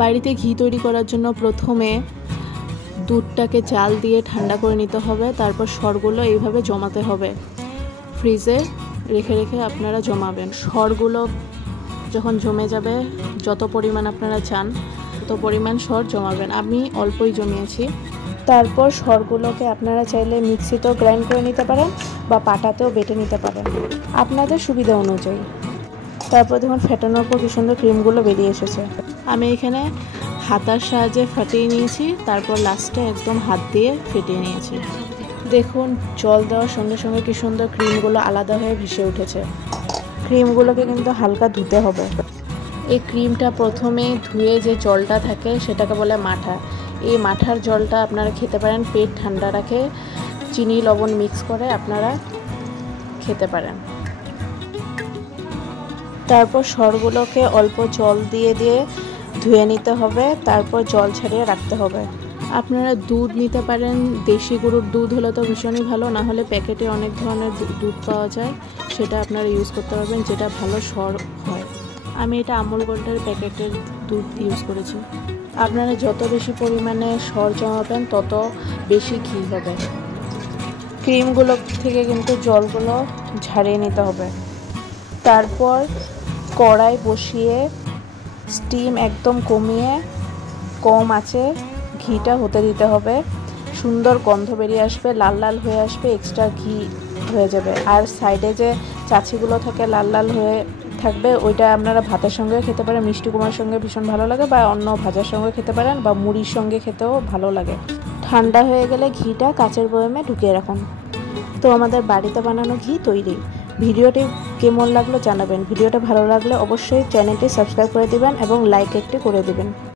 বাড়িতে ঘি তৈরি করার জন্য প্রথমে দুধটাকে জাল দিয়ে ঠান্ডা করে নিতে হবে, তারপর সরগুলো এইভাবে জমাতে হবে। ফ্রিজে রেখে রেখে আপনারা জমাবেন। সরগুলো যখন জমে যাবে, যত পরিমাণ আপনারা চান তত পরিমাণ সর জমাবেন। আমি অল্পই জমিয়েছি। তারপর সরগুলোকে আপনারা চাইলে মিক্সিতেও গ্রাইন্ড করে নিতে পারেন বা পাটাতেও বেটে নিতে পারেন, আপনাদের সুবিধা অনুযায়ী। তারপর দেখুন ফেটানোর পর কি সুন্দর ক্রিমগুলো বেরিয়ে এসেছে। আমি এখানে হাতার সাহায্যে ফাটিয়ে নিয়েছি, তারপর লাস্টে একদম হাত দিয়ে ফেটিয়ে নিয়েছি। দেখুন জল দেওয়ার সঙ্গে সঙ্গে কি সুন্দর ক্রিমগুলো আলাদা হয়ে ভেসে উঠেছে। ক্রিমগুলোকে কিন্তু হালকা ধুতে হবে। এই ক্রিমটা প্রথমে ধুয়ে যে জলটা থাকে সেটাকে বলে মাঠা। এই মাঠার জলটা আপনারা খেতে পারেন, পেট ঠান্ডা রাখে। চিনি লবণ মিক্স করে আপনারা খেতে পারেন। তারপর সরগুলোকে অল্প জল দিয়ে দিয়ে ধুয়ে নিতে হবে, তারপর জল ছাড়িয়ে রাখতে হবে। আপনারা দুধ নিতে পারেন, দেশি গরুর দুধ হলে তো ভীষণই ভালো, না হলে প্যাকেটে অনেক ধরনের দুধ পাওয়া যায়, সেটা আপনারা ইউজ করতে পারবেন, যেটা ভালো সর হয়। আমি এটা আমুল গোল্ডের প্যাকেটের দুধ ইউজ করেছি। আপনারা যত বেশি পরিমাণে সর জমাবেন তত বেশি ঘি হবে। ক্রিমগুলো থেকে কিন্তু জলগুলো ঝাড়িয়ে নিতে হবে। তারপর কড়াই বসিয়ে স্টিম একদম কমিয়ে কম আঁচে ঘিটা হতে দিতে হবে। সুন্দর গন্ধ বেরিয়ে আসবে, লাল লাল হয়ে আসবে, এক্সট্রা ঘি হয়ে যাবে। আর সাইডে যে চাচিগুলো থাকে লাল লাল হয়ে থাকবে, ওইটা আপনারা ভাতের সঙ্গে খেতে পারেন, মিষ্টি কুমড়ার সঙ্গে ভীষণ ভালো লাগে, বা অন্য ভাজার সঙ্গে খেতে পারেন, বা মুড়ির সঙ্গে খেতেও ভালো লাগে। ঠান্ডা হয়ে গেলে ঘিটা কাচের বয়ামে ঢুকিয়ে রাখুন। তো আমাদের বাড়িতে বানানো ঘি তৈরি। ভিডিওটি কেমন লাগলো জানাবেন। ভিডিওটা ভালো লাগলে অবশ্যই চ্যানেলটি সাবস্ক্রাইব করে দিবেন এবং লাইক একটি করে দিবেন।